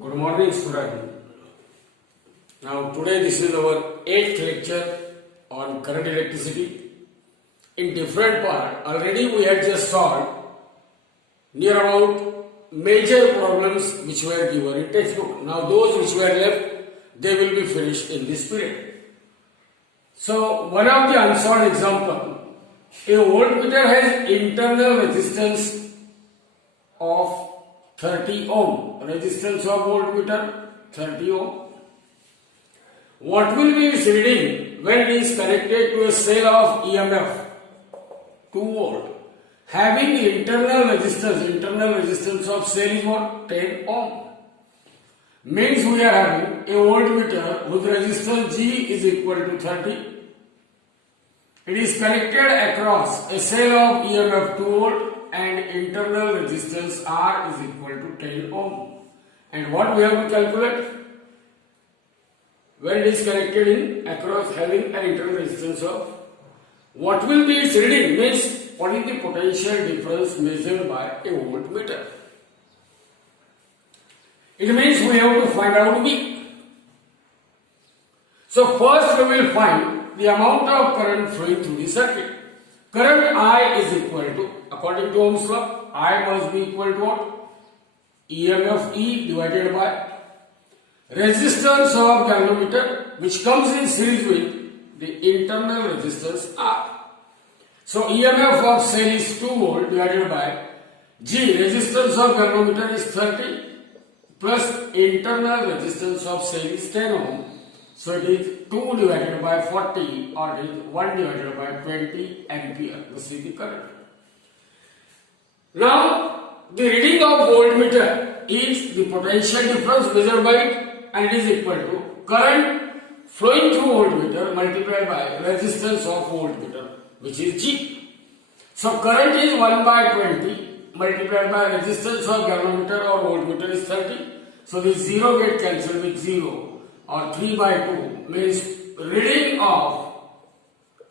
Good morning, student. Now, today this is our 8th lecture on current electricity. In different part, already we had just solved near about major problems which were given in textbook. Now, those which were left, they will be finished in this period. So, one of the unsolved example, a voltmeter has internal resistance of 30 ohm. Resistance of voltmeter 30 ohm. What will be its reading when it is connected to a cell of EMF 2 volt? Having internal resistance of cell is what? 10 ohm. Means we are having a voltmeter with resistance G is equal to 30. It is connected across a cell of EMF 2 volt and internal resistance R is equal to 10 ohm. And what we have to calculate? When it is connected in across having an internal resistance of, what will be its reading? Means what is the potential difference measured by a voltmeter? It means we have to find out V. So first we will find the amount of current flowing through the circuit. Current I is equal to, according to Ohm's law, I must be equal to what? EMF E divided by resistance of galvanometer, which comes in series with the internal resistance R. So EMF of cell is 2 volt divided by G, resistance of galvanometer is 30 plus internal resistance of cell is 10 ohm. So it is 2 divided by 40 or it is 1 divided by 20 ampere. This is the current. Now the reading of voltmeter is the potential difference measured by it, and it is equal to current flowing through voltmeter multiplied by resistance of voltmeter, which is G. So current is 1 by 20 multiplied by resistance of galvanometer or voltmeter is 30. So this 0 get cancelled with 0. Or 3 by 2 means reading of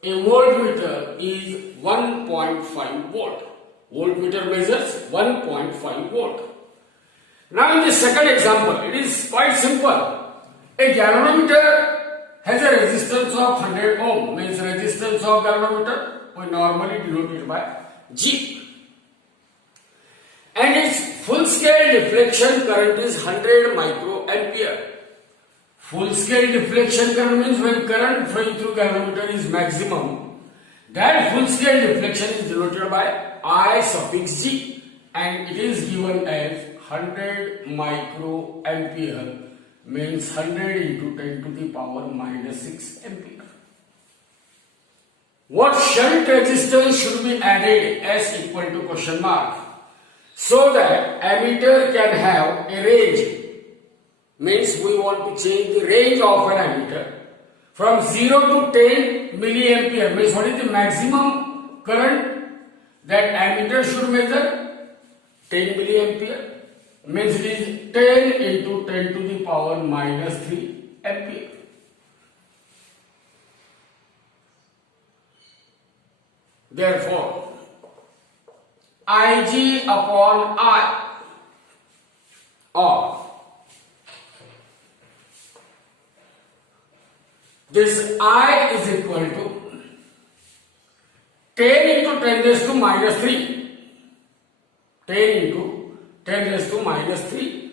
a voltmeter is 1.5 volt. Voltmeter measures 1.5 volt. Now in the second example, it is quite simple. A galvanometer has a resistance of 100 ohm, means resistance of galvanometer we normally denote it by G. And its full scale deflection current is 100 microampere. Full scale deflection current means when current flowing through galvanometer is maximum, that full scale deflection is denoted by I suffix G, and it is given as 100 microampere, means 100 into 10 to the power minus 6 ampere. What shunt resistance should be added as equal to question mark, so that ammeter can have a range? Means we want to change the range of an ammeter from 0 to 10 milliampere. Means what is the maximum current that ammeter should measure? 10 milliampere. Means it is 10 into 10 to the power minus 3 ampere. Therefore, Ig upon I, or this I is equal to 10 into 10 raised to minus 3. 10 into 10 raised to minus 3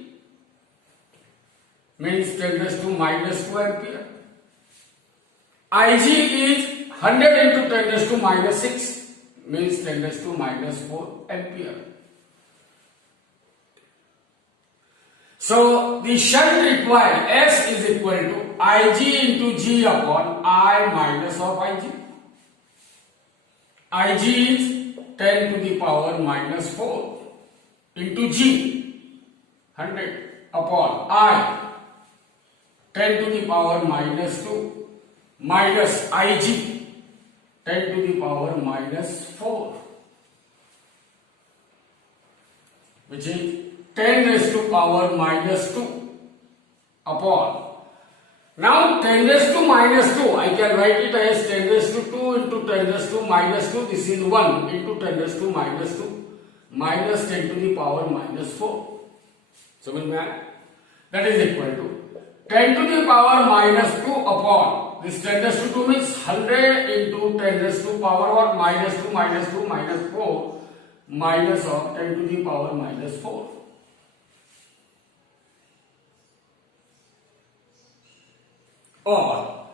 means 10 raised to minus 2 ampere. Ig is 100 into 10 raised to minus 6 means 10 raised to minus 4 ampere. So the shunt required S is equal to Ig into G upon I minus of Ig. Ig is 10 to the power minus 4 into G, 100 upon I, 10 to the power minus 2 minus Ig, 10 to the power minus 4, which is 10 raised to power minus 2 upon. Now 10 raised to minus 2, I can write it as 10 raised to 2 into 10 raised to minus 2. This is 1 into 10 raised to minus 2 minus 10 to the power minus 4. समझ में आया? that is equal to 10 to the power minus 2 upon this 10 raised to 2 means 100 into 10 raised to power what minus 2 minus 2 minus 4 minus of 10 to the power minus 4. Or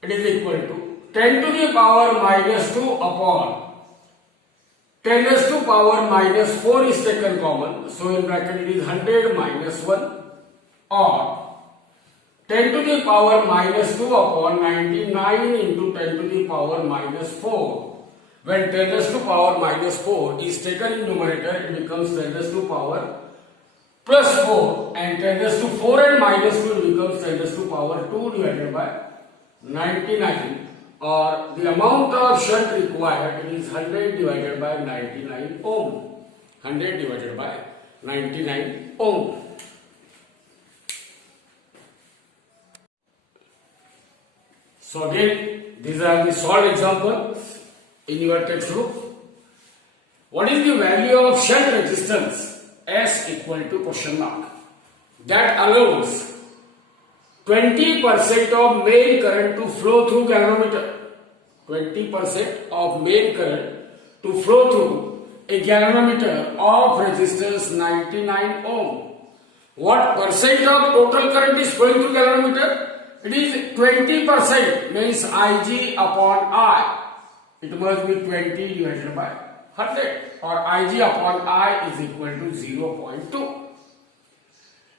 it is equal to 10 to the power minus 2 upon 10 raised to power minus 4 is taken common. So in bracket it is 100 minus 1 or 10 to the power minus 2 upon 99 into 10 to the power minus 4. When 10 raised to power minus 4 is taken in numerator, it becomes 10 raised to power plus 4 and 10 raised to 4 and minus 2 becomes 10 raised to power 2 divided by 99 or the amount of shunt required is 100 divided by 99 ohm. 100 divided by 99 ohm. So again, these are the solved examples in your textbook. What is the value of shunt resistance? S equal to question mark. That allows 20% of main current to flow through galvanometer. 20% of main current to flow through a galvanometer of resistance 99 ohm. What percent of total current is flowing through galvanometer? It is 20% means Ig upon I. It must be 20 divided by 100 or Ig upon I is equal to 0.2.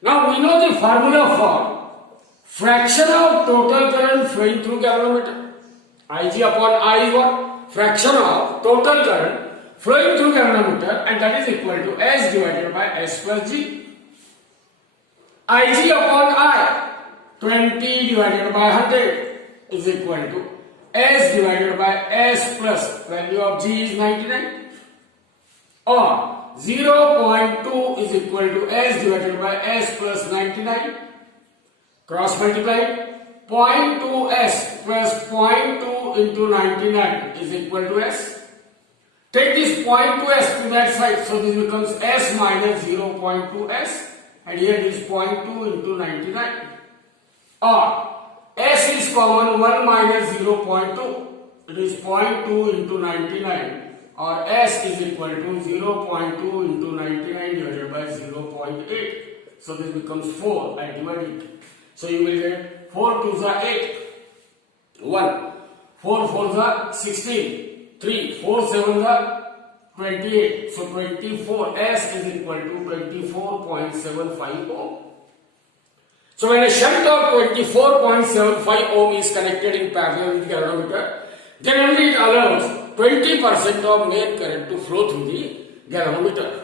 Now we know the formula for fraction of total current flowing through galvanometer. Ig upon I is what? Fraction of total current flowing through galvanometer and that is equal to S divided by S plus G. Ig upon I 20 divided by 100 is equal to S divided by S plus value of G is 99 or 0.2 is equal to S divided by S plus 99 cross multiply 0.2S plus 0.2 into 99 is equal to S. Take this 0.2S to that side so this becomes S minus 0.2S and here it is 0.2 into 99 or S is common 1 minus 0.2 it is 0.2 into 99 or S is equal to 0.2 into 99 divided by 0.8 so this becomes 4 I divide it so you will get 4 2s are 8 1 4 4s are 16 3 4 7s are 28 so 24 S is equal to 24.75 ohm. So when a shunt of 24.75 ohm is connected in parallel with galvanometer, then only it allows 20% of main current to flow through the galvanometer.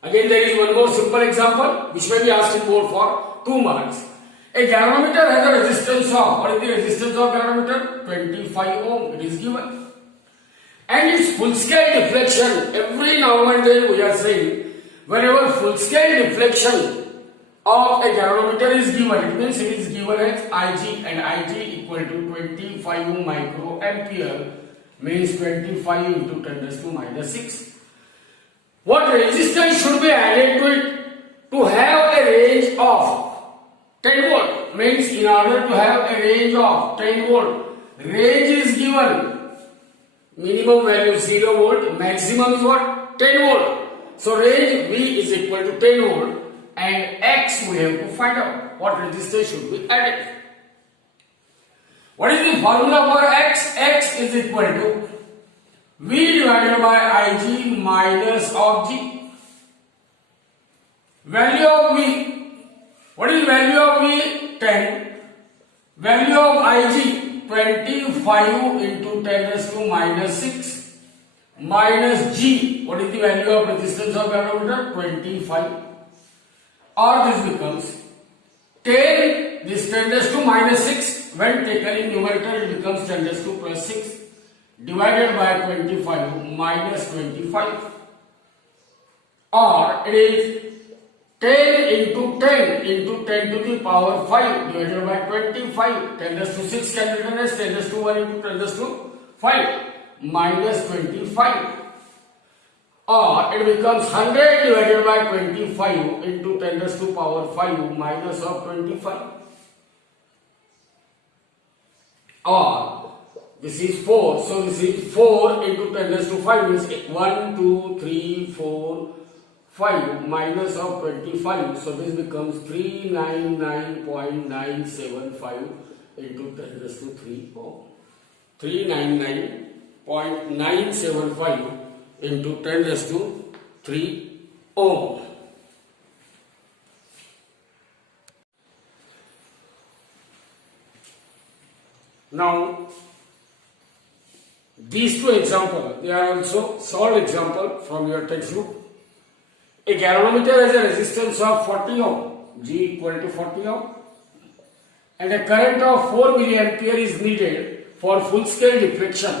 Again there is one more simple example which may be asked in board for 2 marks. A galvanometer has a resistance of, what is the resistance of galvanometer? 25 ohm, it is given. And its full scale deflection, every now and then we are saying, whenever full scale deflection of a galvanometer is given, it means it is given as Ig and Ig equal to 25 microampere means 25 into 10 raised to minus 6. What resistance should be added to it to have a range of 10 volt means in order to have a range of 10 volt, range is given minimum value 0 volt, maximum is what? 10 volt. So range V is equal to 10 volt and X we have to find out what resistance should be added. What is the formula for X? X is equal to V divided by Ig minus of G. Value of V. What is value of V? 10. Value of Ig 25 into 10 raised to minus 6 minus G. What is the value of resistance of galvanometer? 25. Or this becomes 10, this 10 raised to minus 6 when taken in numerator it becomes 10 raised to plus 6 divided by 25 minus 25 or it is 10 into 10 into 10 to the power 5 divided by 25 10 raised to 6 can be written as 10 raised to 1 into 10 raised to 5 minus 25 or it becomes 100 divided by 25 into 10 raised to power 5 minus of 25, or this is 4, so this is 4 into 10 raised to 5 means 1, 2, 3, 4, 5 minus of 25, so this becomes 399.975 into 10 raised to 3 ohm. 399.975 into 10 raised to 3 ohm. Now, these two examples, they are also solved example from your textbook. A galvanometer has a resistance of 40 ohm, G equal to 40 ohm, and a current of 4 milliampere is needed for full scale deflection,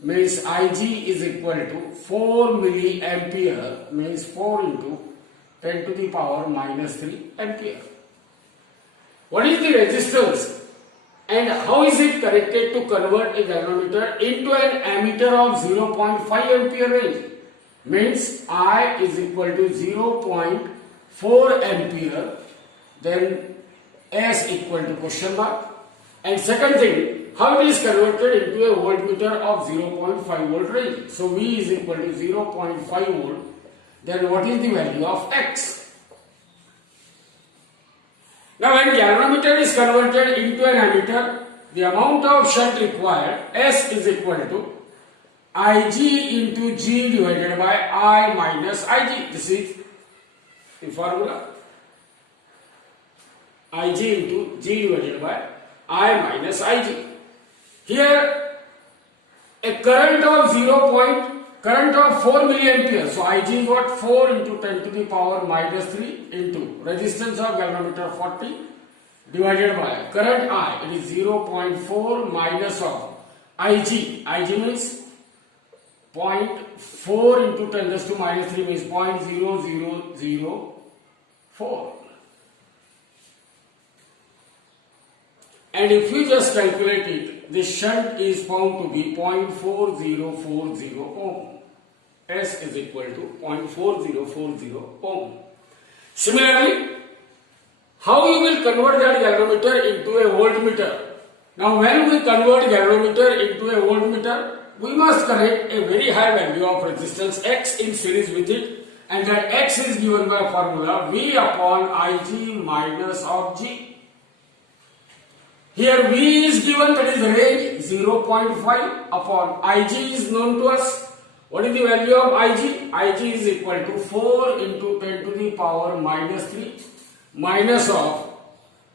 means Ig is equal to 4 milliampere, means 4 into 10 to the power minus 3 ampere. What is the resistance and how is it connected to convert a galvanometer into an ammeter of 0.5 ampere range? Means I is equal to 0.4 ampere, then S equal to question mark. And second thing, how it is converted into a voltmeter of 0.5 volt range. So V is equal to 0.5 volt, then what is the value of X? Now when galvanometer is converted into an ammeter, the amount of shunt required, S is equal to Ig into G divided by I minus Ig. This is the formula. Ig into G divided by I minus Ig. Here a current of 4 milliampere. So Ig got 4 into 10 to the power minus 3 into resistance of galvanometer 40 divided by current I. It is 0.4 minus of Ig. Ig means 0.4 into 10 raised to minus 3 means 0.0004. And if you just calculate it, the shunt is found to be 0.4040 ohm. S is equal to 0.4040 ohm. Similarly, how you will convert that galvanometer into a voltmeter? Now when we convert galvanometer into a voltmeter, we must connect a very high value of resistance X in series with it, and that X is given by formula V upon Ig minus of G. Here V is given, that is range 0.5 upon Ig is known to us. What is the value of Ig? Ig is equal to 4 into 10 to the power minus 3 minus of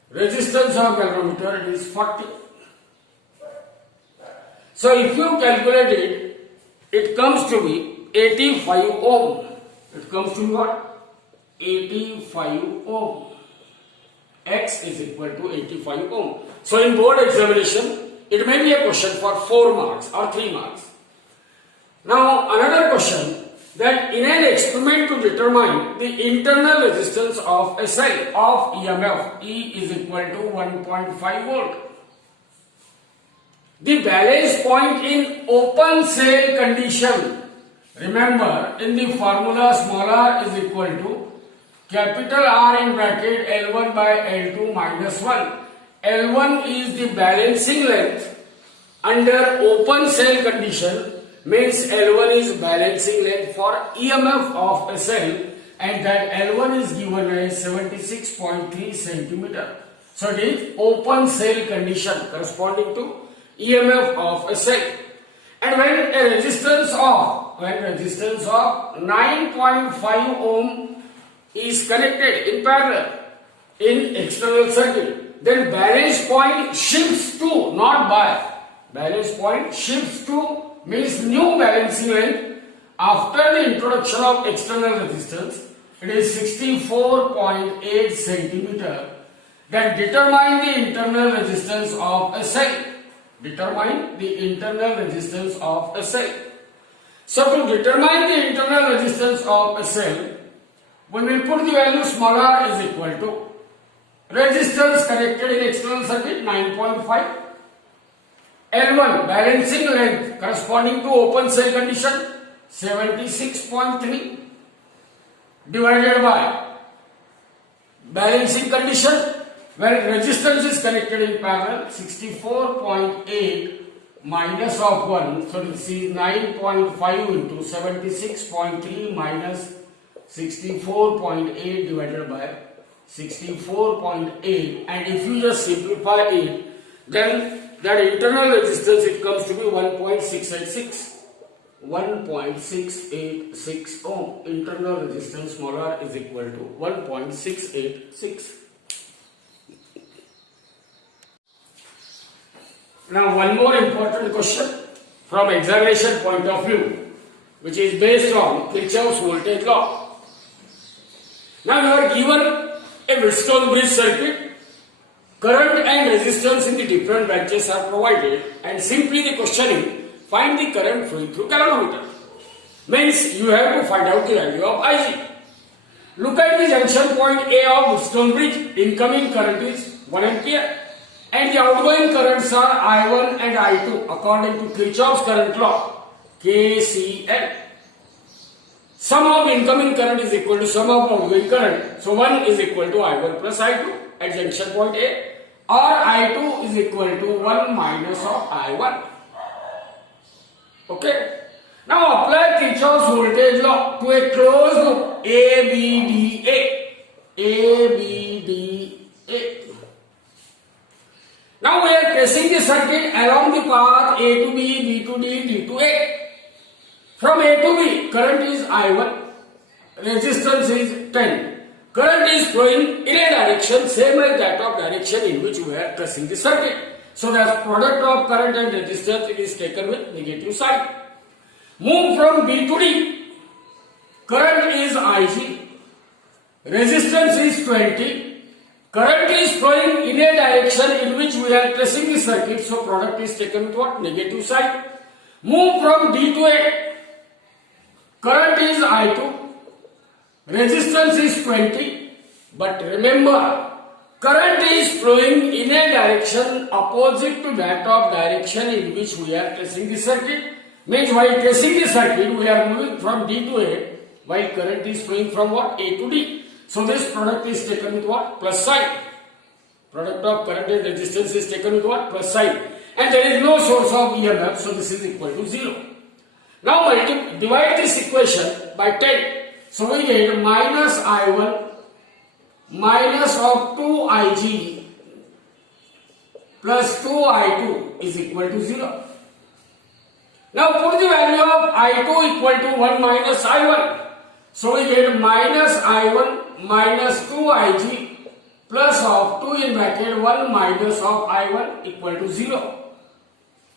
resistance of galvanometer, it is 40. So if you calculate it, it comes to be 85 ohm. It comes to be what? 85 ohm. X is equal to 85 ohm. So in board examination, it may be a question for 4 marks or 3 marks. Now another question, that in an experiment to determine the internal resistance of a cell of EMF, E is equal to 1.5 volt. The balance point in open cell condition, remember in the formula small r is equal to capital R in bracket L1 by L2 minus 1. L1 is the balancing length under open cell condition, means L1 is balancing length for EMF of a cell, and that L1 is given as 76.3 centimeter. So it is open cell condition corresponding to EMF of a cell. And when resistance of 9.5 ohm is connected in parallel in external circuit, then balance point shifts to, not by, balance point shifts to means new balancing length after the introduction of external resistance. It is 64.8 centimeter. Then determine the internal resistance of a cell. Determine the internal resistance of a cell. So to determine the internal resistance of a cell, we will put the value small r is equal to resistance connected in external circuit 9.5, L1 balancing length corresponding to open cell condition 76.3 divided by balancing condition where resistance is connected in parallel 64.8 minus of 1, so this is 9.5 into 76.3 minus 64.8 divided by 64.8, and if you just simplify it, then that internal resistance it comes to be 1.686. 1.686 ohm. Internal resistance small r is equal to 1.686. Now one more important question from examination point of view, which is based on Kirchhoff's voltage law. Now you are given a Wheatstone bridge circuit. Current and resistance in the different branches are provided, and simply the question is find the current flowing through galvanometer. Means you have to find out the value of Ig. Look at the junction point A of Wheatstone bridge. Incoming current is 1 ampere and the outgoing currents are I1 and I2 according to Kirchhoff's current law, KCL. Sum of incoming current is equal to sum of outgoing current. So 1 is equal to I1 plus I2 at junction point A, or I2 is equal to 1 minus of I1. Okay. Now apply Kirchhoff's voltage law to a closed loop ABDA. Now we are tracing the circuit along the path A to B, B to D, D to A. From A to B, current is I1, resistance is 10. Current is flowing in a direction same like that of direction in which we are tracing the circuit. So the product of current and resistance is taken with negative sign. Move from B to D. Current is Ig, resistance is 20. Current is flowing in a direction in which we are tracing the circuit, so product is taken with what? Negative sign. Move from D to A. Current is I2, resistance is 20, but remember, current is flowing in a direction opposite to that of direction in which we are tracing the circuit. Means while tracing the circuit, we are moving from D to A, while current is flowing from what? A to D. So this product is taken with what? Plus sign. Product of current and resistance is taken with what? Plus sign. And there is no source of EMF, so this is equal to 0. Now divide this equation by 10. So we get minus I1 minus of 2Ig plus 2I2 is equal to 0. Now put the value of I2 equal to 1 minus I1. So we get minus I1 minus 2Ig plus of 2 in bracket 1 minus of I1 equal to 0.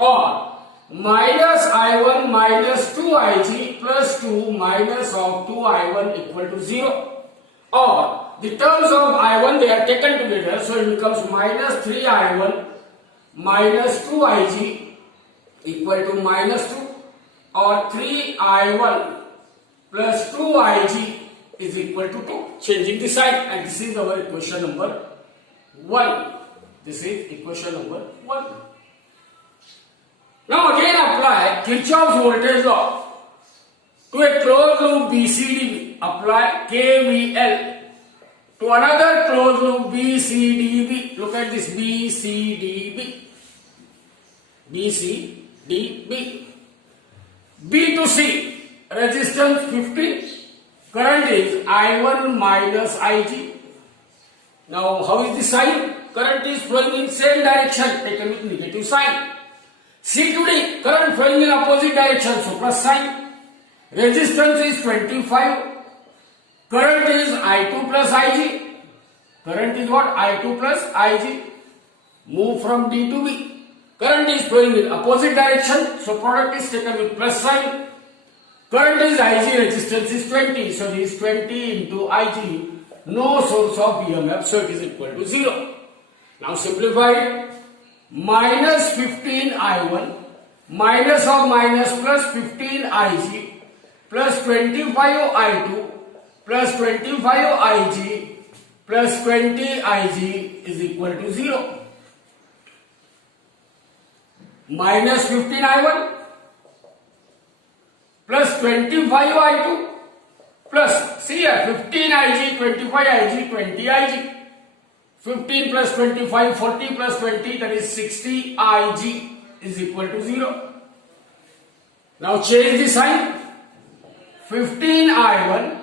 Or minus I1 minus 2Ig plus 2 minus of 2I1 equal to 0. Or the terms of I1 they are taken together, so it becomes minus 3I1 minus 2Ig equal to minus 2, or 3I1 plus 2Ig is equal to 2. Changing the sign, and this is our equation number 1. This is equation number 1. Now again apply Kirchhoff's voltage law to a closed loop BCDB. Apply KVL to another closed loop BCDB. Look at this BCDB. BCDB. B to C. Resistance 50. Current is I1 minus Ig. Now how is the sign? Current is flowing in same direction, taken with negative sign. C to D, current flowing in opposite direction, so plus sign. Resistance is 25. Current is I2 plus Ig. Current is what? I2 plus Ig. Move from D to B. Current is flowing in opposite direction, so product is taken with plus sign. Current is Ig, resistance is 20, so this is 20 into Ig. No source of EMF, so it is equal to 0. Now simplify it. Minus 15 I1 minus of minus plus 15 Ig plus 25 I2 plus 25 Ig plus 20 Ig is equal to 0. Minus 15 I1 plus 25 I2 plus, see here, 15 Ig, 25 Ig, 20 Ig. 15 plus 25, 40 plus 20, that is 60 Ig is equal to 0. Now change the sign. 15 I1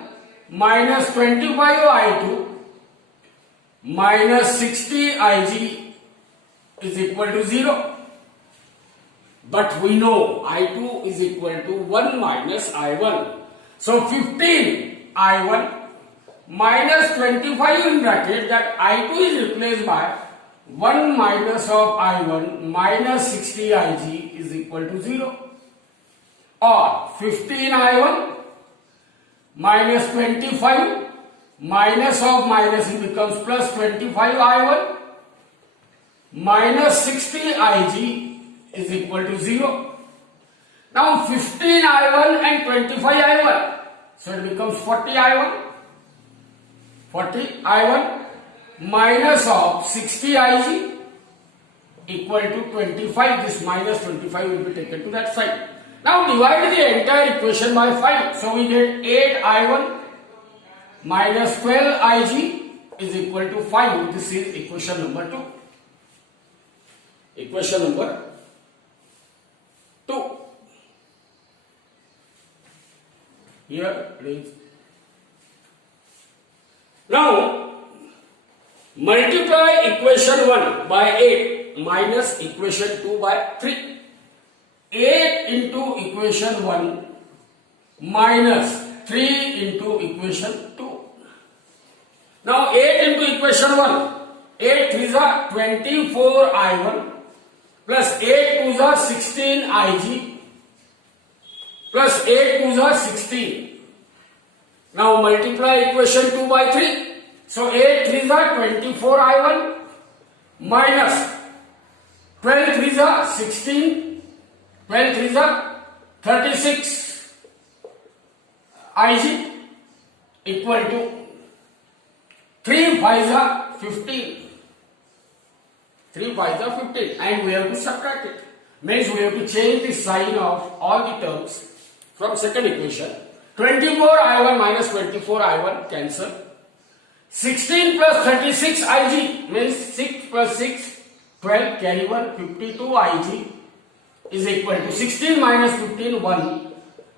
minus 25 I2 minus 60 Ig is equal to 0. But we know I2 is equal to 1 minus I1. So 15 I1 minus 25 in bracket, that I2 is replaced by 1 minus of I1 minus 60 Ig is equal to 0. Or 15 I1 minus 25 minus of minus, it becomes plus 25 I1 minus 60 Ig is equal to 0. Now 15 I1 and 25 I1, so it becomes 40 I1. 40 I1 minus of 60 Ig equal to 25. This minus 25 will be taken to that side. Now divide the entire equation by 5. So we get 8 I1 minus 12 Ig is equal to 5. This is equation number 2. Equation number 2. Here it is. Now multiply equation 1 by 8 minus equation 2 by 3. 8 into equation 1 minus 3 into equation 2. Now 8 into equation 1. 8 3s are 24 I1 plus 8 2s are 16 Ig plus 8 2s are 16. Now multiply equation 2 by 3. So 8 3s are 24 I1 minus 12 3s are 16. 12 3s are 36 Ig equal to 3 5s are 15. 3 5s are 15, and we have to subtract it. Means we have to change the sign of all the terms from second equation. 24 I1 minus 24 I1 cancel. 16 plus 36 Ig means 6 plus 6 12, carry 1, 52 Ig is equal to 16 minus 15 1.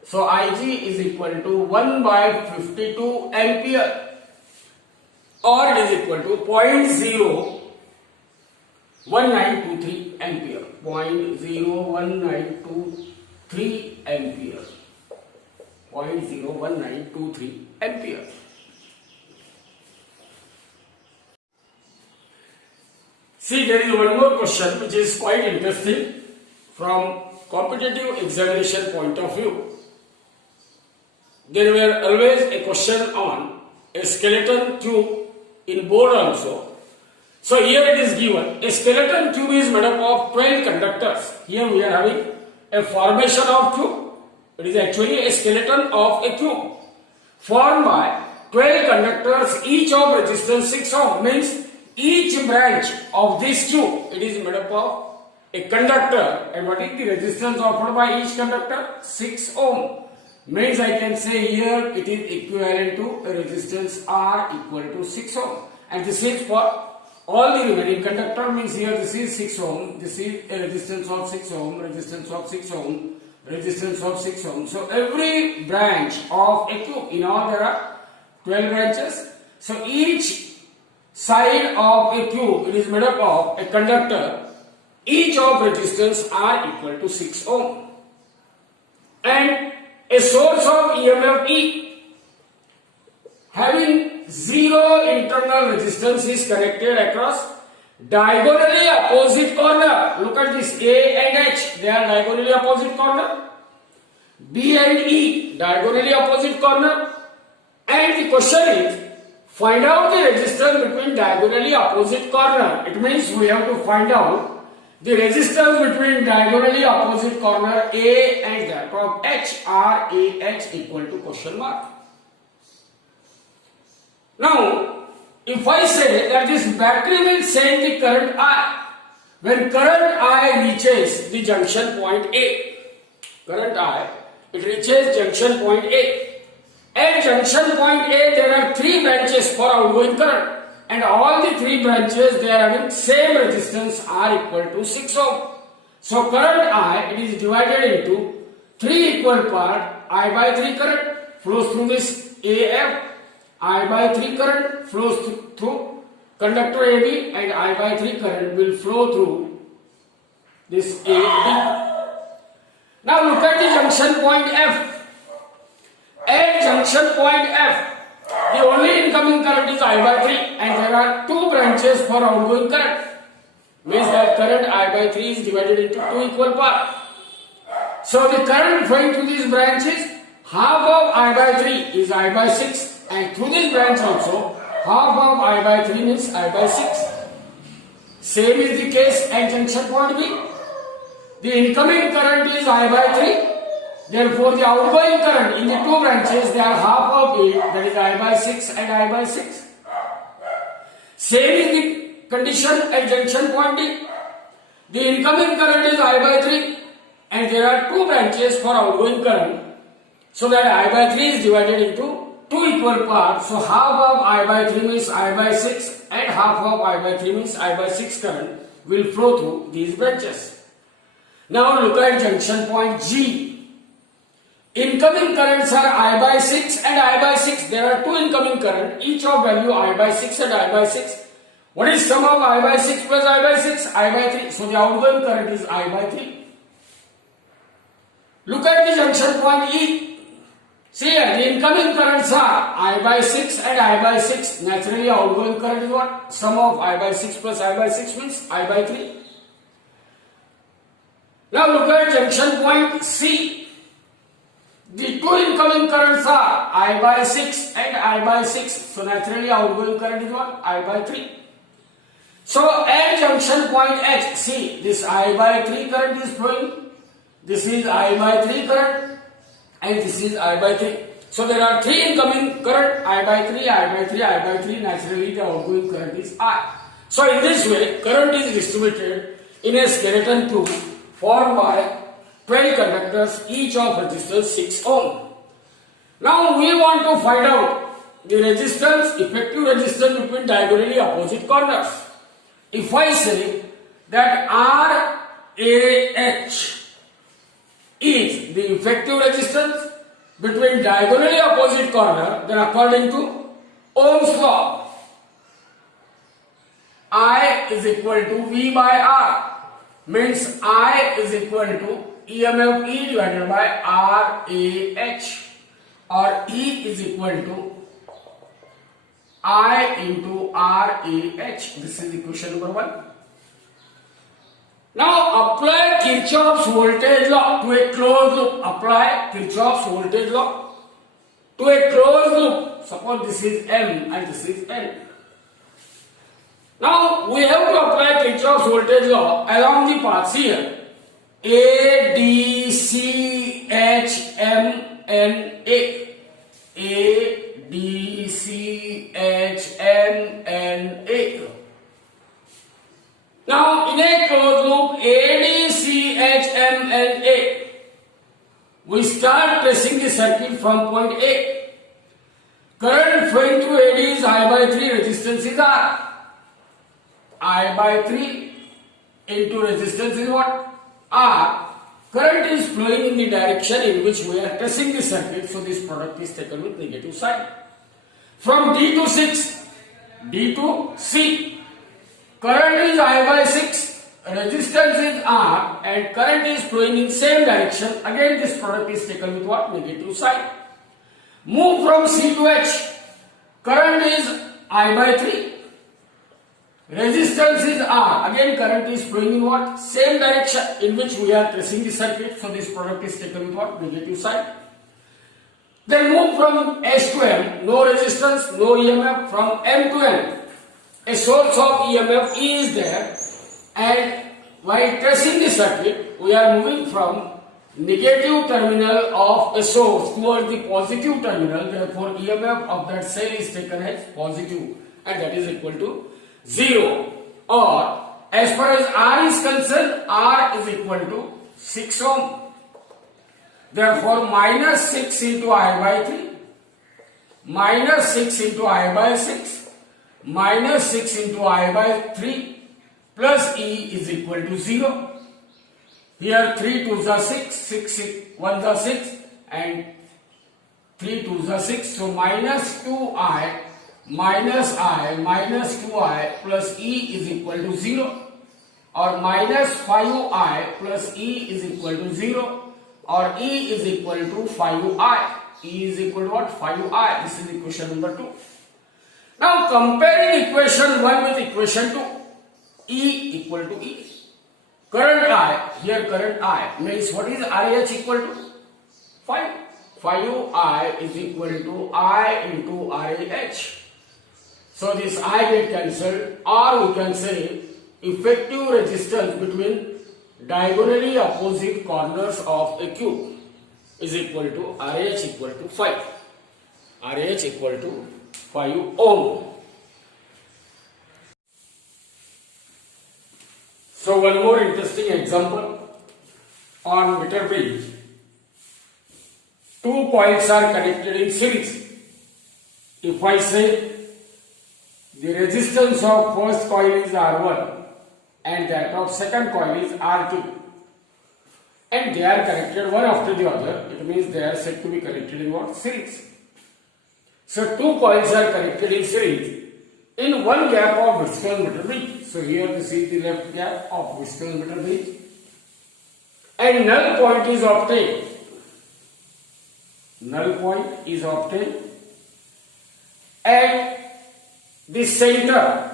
So Ig is equal to 1 by 52 ampere, or it is equal to 0.01923 ampere. 0.01923 ampere. 0.01923 ampere. See, there is one more question which is quite interesting from competitive examination point of view. There were always a question on a skeleton tube in board also. So here it is given, a skeleton tube is made up of 12 conductors. Here we are having a formation of tube. It is actually a skeleton of a tube formed by 12 conductors, each of resistance 6 ohm. Means each branch of this tube, it is made up of a conductor, and what is the resistance offered by each conductor? 6 ohm. Means I can say here it is equivalent to a resistance R equal to 6 ohm, and this is for all the remaining conductor. Means here this is 6 ohm, this is a resistance of 6 ohm, resistance of 6 ohm, resistance of 6 ohm. So every branch of a tube, in all there are 12 branches. So each side of a tube, it is made up of a conductor, each of resistance R equal to 6 ohm, and a source of EMF E having zero internal resistance is connected across diagonally opposite corner. Look at this, A and H, they are diagonally opposite corner. B and E, diagonally opposite corner. And the question is, find out the resistance between diagonally opposite corner. It means we have to find out the resistance between diagonally opposite corner A and that of H, R, A, H equal to question mark. Now, if I say that this battery will send the current I, when current I reaches the junction point A, current I it reaches junction point A. At junction point A, there are 3 branches for outgoing current, and all the 3 branches they are having same resistance R equal to 6 ohm. So current I, it is divided into 3 equal part. I by 3 current flows through this AF, I by 3 current flows through conductor AB, and I by 3 current will flow through this AB. Now look at the junction point F. At junction point F, the only incoming current is I by 3, and there are 2 branches for outgoing current. Means that current I by 3 is divided into 2 equal parts. So the current flowing through these branches, half of I by 3 is I by 6, and through this branch also, half of I by 3 means I by 6. Same is the case at junction point B. The incoming current is I by 3. Therefore, the outgoing current in the 2 branches, they are half of it, that is I by 6 and I by 6. Same is the condition at junction point D. The incoming current is I by 3, and there are 2 branches for outgoing current. So that I by 3 is divided into 2 equal parts. So half of I by 3 means I by 6, and half of I by 3 means I by 6 current will flow through these branches. Now look at junction point G. Incoming currents are I by 6 and I by 6. There are 2 incoming current, each of value I by 6 and I by 6. What is sum of I by 6 plus I by 6? I by 3. So the outgoing current is I by 3. Look at the junction point E. See here, the incoming currents are I by 6 and I by 6. Naturally, outgoing current is what? Sum of I by 6 plus I by 6 means I by 3. Now look at junction point C. The 2 incoming currents are I by 6 and I by 6. So naturally outgoing current is what? I by 3. So at junction point H, see this I by 3 current is flowing. This is I by 3 current and this is I by 3. So there are 3 incoming current, I by 3, I by 3, I by 3. Naturally the outgoing current is I. So in this way current is distributed in a skeleton tube formed by 12 conductors, each of resistance 6 ohm. Now we want to find out the resistance, effective resistance between diagonally opposite corners. If I say that RAH is the effective resistance between diagonally opposite corner, then according to Ohm's law, I is equal to V by R, means I is equal to EMF E divided by RAH, or E is equal to I into RAH. This is equation number 1. Now apply Kirchhoff's voltage law to a closed loop. Apply Kirchhoff's voltage law to a closed loop. Suppose this is M and this is N. Now we have to apply Kirchhoff's voltage law along the paths here. A, D, C, H, M, N, A. A, D, C, H, M, N, A. Now in a closed loop A, D, C, H, M, N, A, we start tracing the circuit from point A. Current flowing through AD is I by 3, resistance is R. I by 3 into resistance is what? R. Current is flowing in the direction in which we are tracing the circuit, so this product is taken with negative sign. From D to 6, D to C, current is I by 6, resistance is R, and current is flowing in same direction. Again this product is taken with what? Negative sign. Move from C to H, current is I by 3, resistance is R. Again current is flowing in what? Same direction in which we are tracing the circuit. So this product is taken with what? Negative sign. Then move from S to M. No resistance, no EMF. From M to N, a source of EMF E is there. And while tracing the circuit, we are moving from negative terminal of a source towards the positive terminal. Therefore EMF of that cell is taken as positive, and that is equal to 0, or as far as R is concerned, R is equal to 6 ohm. Therefore, minus 6 into I by 3, minus 6 into I by 6, minus 6 into I by 3 plus E is equal to 0. Here 3 2s are 6, 6 1s are 6 and 3 2s are 6. So minus 2I minus I minus 2I plus E is equal to 0, or minus 5I plus E is equal to 0, or E is equal to 5I. E is equal to what? 5I. This is equation number 2. Now comparing equation 1 with equation 2, E equal to E. Current I, here current I means what is RH equal to? 5. 5I is equal to I into RH. So this I get cancelled, or we can say effective resistance between diagonally opposite corners of a cube is equal to RH equal to 5. RH equal to 5 ohm. So one more interesting example on meter bridge. Two coils are connected in series. If I say the resistance of first coil is R1 and that of second coil is R2, and they are connected one after the other, it means they are said to be connected in what? Series. So two coils are connected in series in one gap of Wheatstone meter bridge. So here this is the left gap of Wheatstone meter bridge, and null point is obtained. Null point is obtained at the center,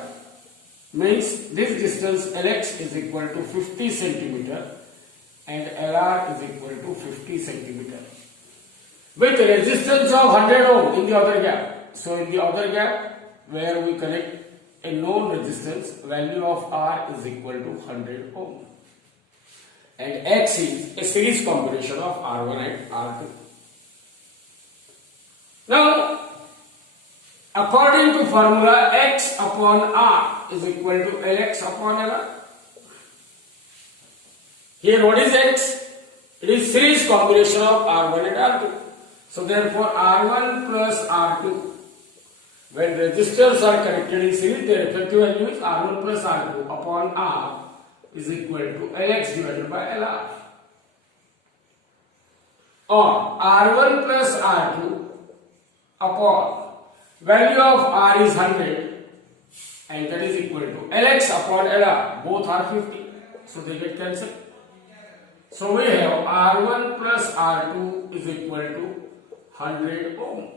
means this distance Lx is equal to 50 centimeter and Lr is equal to 50 centimeter with resistance of 100 ohm in the other gap. So in the other gap where we connect a known resistance, value of R is equal to 100 ohm, and X is a series combination of R1 and R2. Now, according to formula, X upon R is equal to Lx upon Lr. Here what is X? It is series combination of R1 and R2. So therefore R1 plus R2, when resistors are connected in series, their effective value is R1 plus R2 upon R is equal to Lx divided by Lr. Or R1 plus R2 upon value of R is 100 and that is equal to Lx upon Lr, both are 50, so they get cancelled. So we have R1 plus R2 is equal to 100 ohm,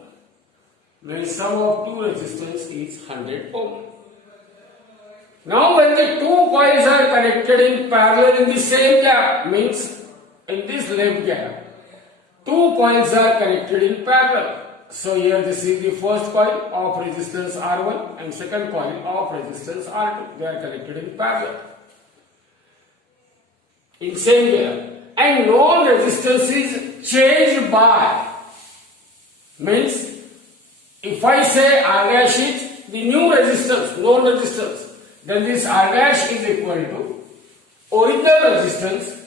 when sum of two resistance is 100 ohm. Now when the two coils are connected in parallel in the same gap, means in this left gap, two coils are connected in parallel. So here this is the first coil of resistance R1 and second coil of resistance R2. They are connected in parallel in same gap, and known resistance is changed by, means if I say R dash is the new resistance, known resistance, then this R dash is equal to original resistance.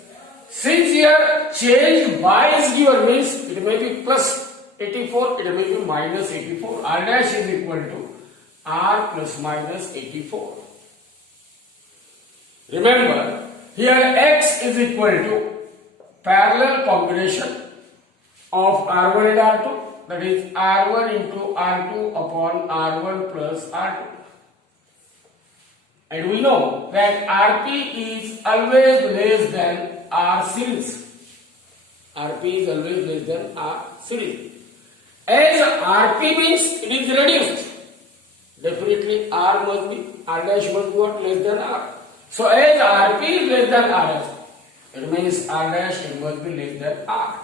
Since here change by is given, means it may be plus 84, it may be minus 84. R dash is equal to R plus minus 84. Remember, here X is equal to parallel combination of R1 and R2, that is R1 into R2 upon R1 plus R2. And we know that Rp is always less than R series. Rp is always less than R series. As Rp means it is reduced, definitely R dash must be what? Less than R. So as Rp is less than R dash, it means R dash it must be less than R.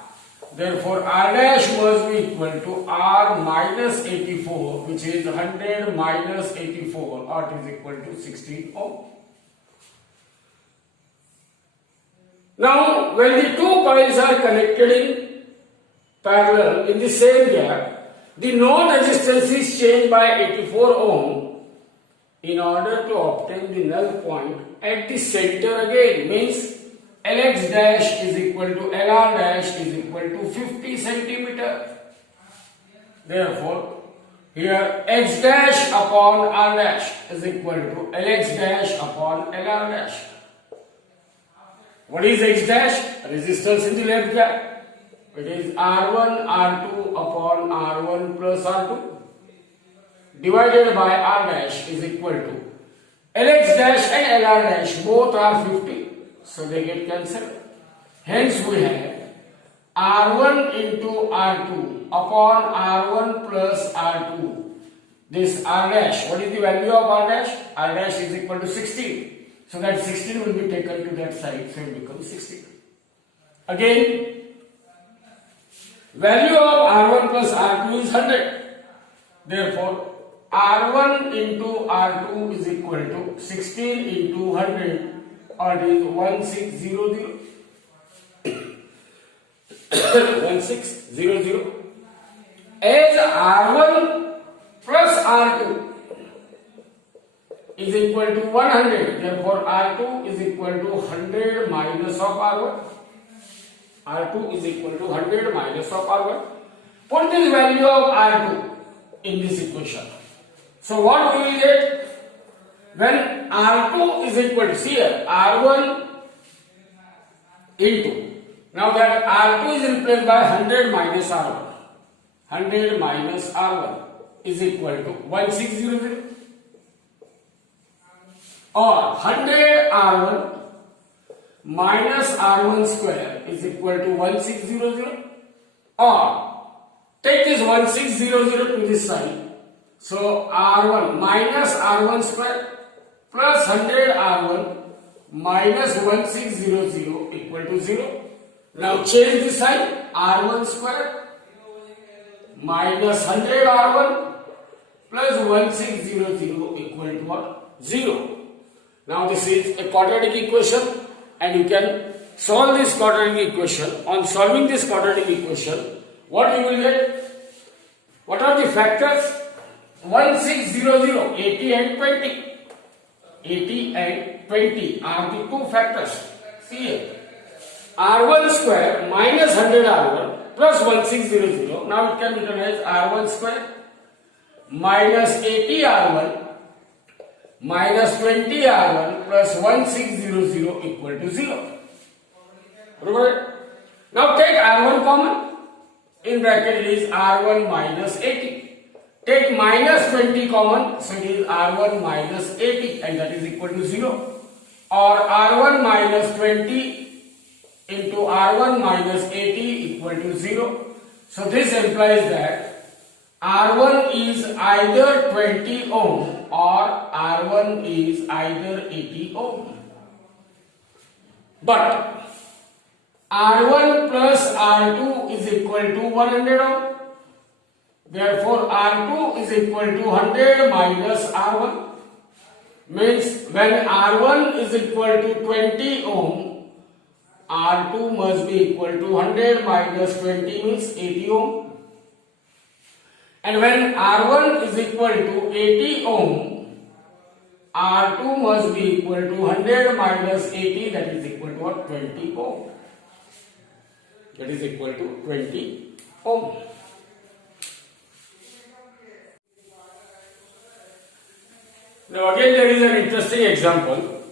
Therefore R dash must be equal to R minus 84, which is 100 minus 84, or it is equal to 16 ohm. Now when the two coils are connected in parallel in the same gap, the known resistance is changed by 84 ohm in order to obtain the null point at the center again, means Lx dash is equal to Lr dash is equal to 50 centimeter. Therefore, here x dash upon r dash is equal to Lx dash upon Lr dash. What is x dash? Resistance in the left gap. It is R1 R2 upon R1 plus R2 divided by R dash is equal to Lx dash and Lr dash both are 50, so they get cancelled. Hence we have R1 into R2 upon R1 plus R2. This R dash, what is the value of R dash? R dash is equal to 16. So that 16 will be taken to that side, so it becomes 16. Again, value of R1 plus R2 is 100. Therefore, R1 into R2 is equal to 16 into 100, or it is 1600. 1600. As R1 plus R2 is equal to 100, therefore R2 is equal to 100 minus of R1. R2 is equal to 100 minus of R1. Put this value of R2 in this equation. So what we will get? When R2 is equal to, see here, R1 into, now that R2 is replaced by 100 minus R1. 100 minus R1 is equal to 1600. Or 100 R1 minus R1 square is equal to 1600. Or take this 1600 to this side. So R1 minus R1 square plus 100 R1 minus 1600 equal to 0. Now change this side, R1 square minus 100 R1 plus 1600 equal to what? 0. Now this is a quadratic equation and you can solve this quadratic equation. On solving this quadratic equation, what you will get? What are the factors? 1600, 80 and 20. 80 and 20 are the two factors. See here. R1 square minus 100 R1 plus 1600. Now it can be written as R1 square minus 80 R1 minus 20 R1 plus 1600 equal to 0. Remember? Now take R1 common. In bracket it is R1 minus 80. Take minus 20 common, so it is R1 minus 80 and that is equal to 0. Or R1 minus 20 into R1 minus 80 equal to 0. So this implies that R1 is either 20 ohm or R1 is either 80 ohm. But R1 plus R2 is equal to 100 ohm. Therefore, R2 is equal to 100 minus R1. Means when R1 is equal to 20 ohm, R2 must be equal to 100 minus 20 means 80 ohm. And when R1 is equal to 80 ohm, R2 must be equal to 100 minus 80, that is equal to what? 20 ohm. That is equal to 20 ohm. Now again there is an interesting example.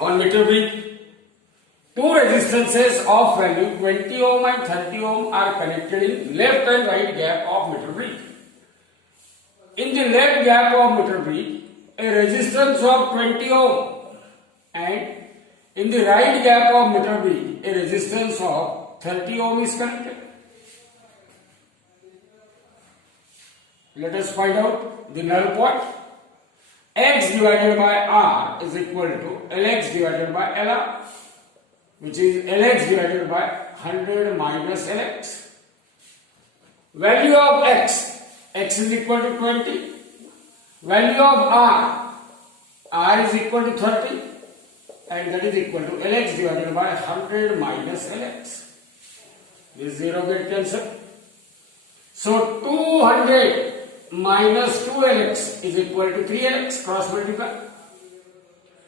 On meter bridge, two resistances of value 20 ohm and 30 ohm are connected in left and right gap of meter bridge. In the left gap of meter bridge, a resistance of 20 ohm, and in the right gap of meter bridge, a resistance of 30 ohm is connected. Let us find out the null point. X divided by R is equal to Lx divided by Lr, which is Lx divided by 100 minus Lx. Value of X, X is equal to 20. Value of R is equal to 30, and that is equal to Lx divided by 100 minus Lx. This 0 get cancelled. So 200 minus 2Lx is equal to 3Lx, cross multiply.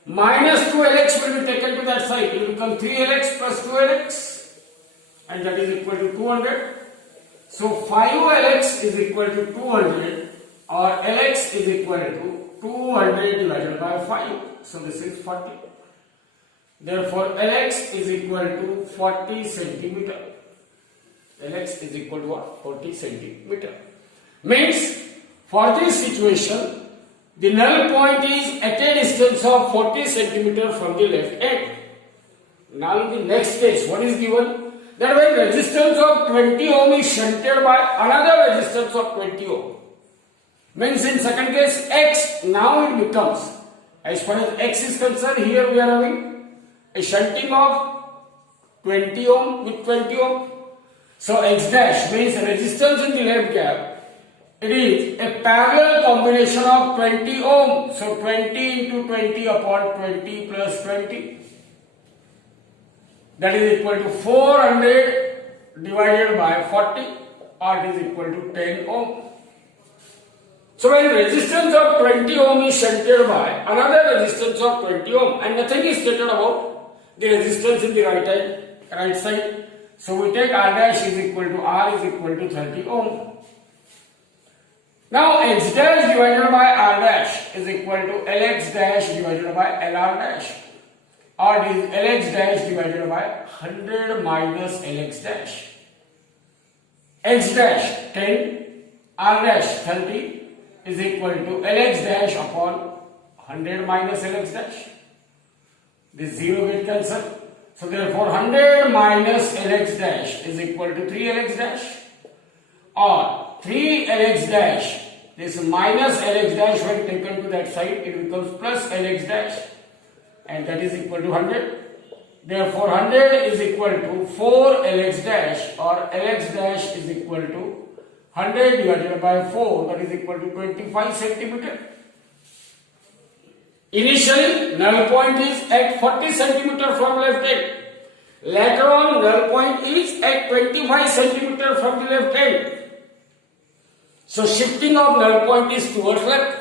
minus 2Lx will be taken to that side. It will become 3Lx plus 2Lx, and that is equal to 200. So 5Lx is equal to 200, or Lx is equal to 200 divided by 5. So this is 40. Therefore, Lx is equal to 40 centimeter. Lx is equal to what? 40 centimeter. Means, for this situation, the null point is at a distance of 40 centimeter from the left end. Now in the next case, what is given? That when resistance of 20 ohm is shunted by another resistance of 20 ohm. Means in second case, X, now it becomes, as far as X is concerned, here we are having a shunting of 20 ohm with 20 ohm. So X dash means resistance in the left gap. It is a parallel combination of 20 ohm. So 20 into 20 upon 20 plus 20. That is equal to 400 divided by 40, or it is equal to 10 ohm. So when resistance of 20 ohm is shunted by another resistance of 20 ohm, and nothing is stated about the resistance in the right side. So we take R dash is equal to R is equal to 30 ohm. Now X dash divided by R dash is equal to Lx dash divided by Lr dash, or it is Lx dash divided by 100 minus Lx dash. X dash 10, R dash 30 is equal to Lx dash upon 100 minus Lx dash. This 0 will cancel. So therefore 100 minus Lx dash is equal to 3Lx dash, or 3Lx dash, this minus Lx dash when taken to that side, it becomes plus Lx dash, and that is equal to 100. Therefore 100 is equal to 4Lx dash, or Lx dash is equal to 100 divided by 4, that is equal to 25 centimeter. Initially, null point is at 40 centimeter from left end. Later on, null point is at 25 centimeter from the left end. So, shifting of null point is towards left.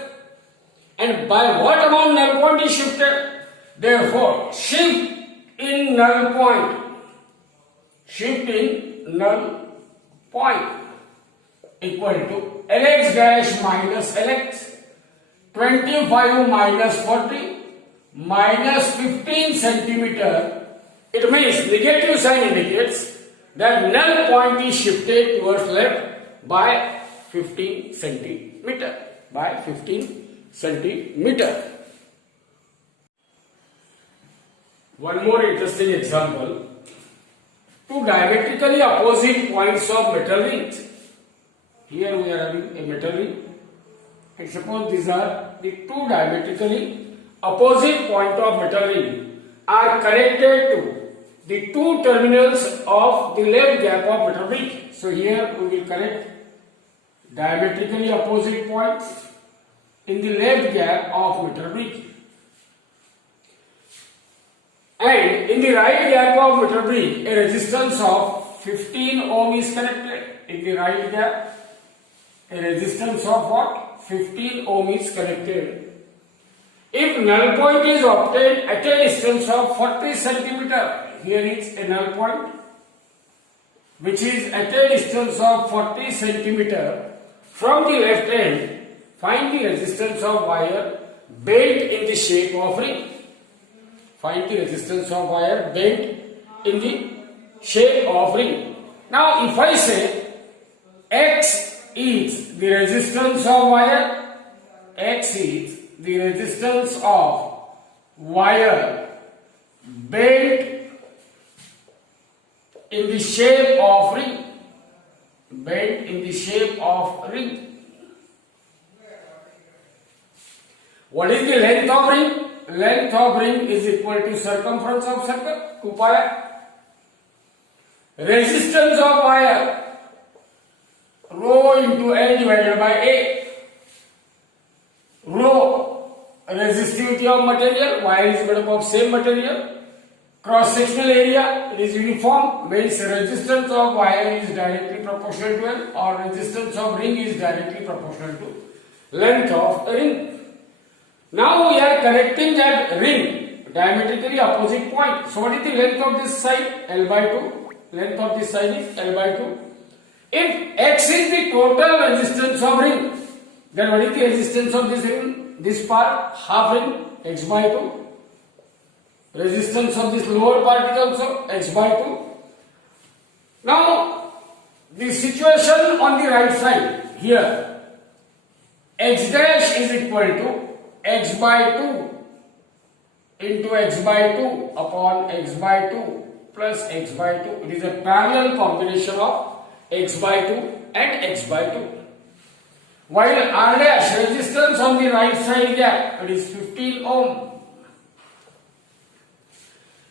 And by what amount null point is shifted? Therefore, shift in null point equal to Lx dash minus Lx. 25 minus 40 minus 15 centimeter. It means negative sign indicates that null point is shifted towards left by 15 centimeter. By 15 centimeter. One more interesting example. Two diametrically opposite points of metal rings. Here we are having a metal ring. And suppose these are the two diametrically opposite point of metal ring are connected to the two terminals of the left gap of metal ring. So here we will connect diametrically opposite points in the left gap of metal ring. And in the right gap of metal ring, a resistance of 15 ohm is connected. In the right gap, a resistance of what? 15 ohm is connected. If null point is obtained at a distance of 40 centimeter, here is a null point which is at a distance of 40 centimeter from the left end, find the resistance of wire bent in the shape of ring. Find the resistance of wire bent in the shape of ring. Now if I say X is the resistance of wire, X is the resistance of wire bent in the shape of ring. Bent in the shape of ring. What is the length of ring? Length of ring is equal to circumference of circle, 2 pi. Resistance of wire, rho into L divided by A. Rho, resistivity of material, wire is made up of same material. Cross sectional area, it is uniform, means resistance of wire is directly proportional to L, or resistance of ring is directly proportional to length of ring. Now we are connecting that ring diametrically opposite point. So what is the length of this side? L by 2. Length of this side is L by 2. If X is the total resistance of ring, then what is the resistance of this ring? This part, half ring, X by 2. Resistance of this lower part is also X by 2. Now, the situation on the right side here, X dash is equal to X by 2 into X by 2 upon X by 2 plus X by 2. It is a parallel combination of X by 2 and X by 2. While R dash resistance on the right side gap, it is 15 ohm.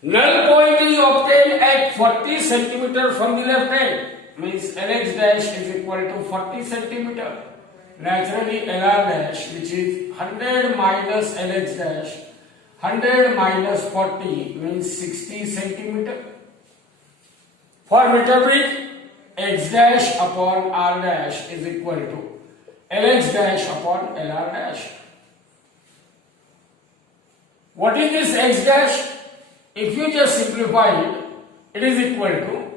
Null point is obtained at 40 centimeter from the left hand, means Lx dash is equal to 40 centimeter. Naturally Lr dash, which is 100 minus Lx dash, 100 minus 40 means 60 centimeter. For meter bridge, X dash upon R dash is equal to Lx dash upon Lr dash. What is this X dash? If you just simplify it, it is equal to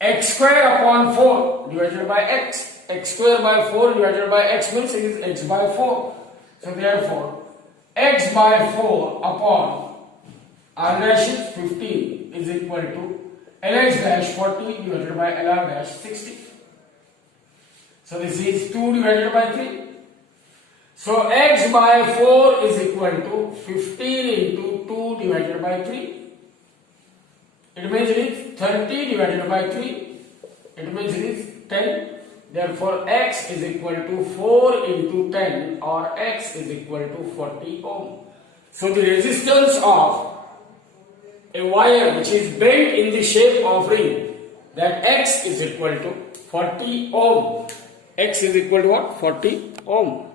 X square upon 4 divided by X. X square by 4 divided by X means it is X by 4. So therefore, X by 4 upon R dash is 15 is equal to Lx dash 40 divided by Lr dash 60. So this is 2 divided by 3. So X by 4 is equal to 15 into 2 divided by 3. It means it is 30 divided by 3. It means it is 10. Therefore X is equal to 4 into 10 or X is equal to 40 ohm. So the resistance of a wire which is bent in the shape of ring, that X is equal to 40 ohm. X is equal to what? 40 ohm.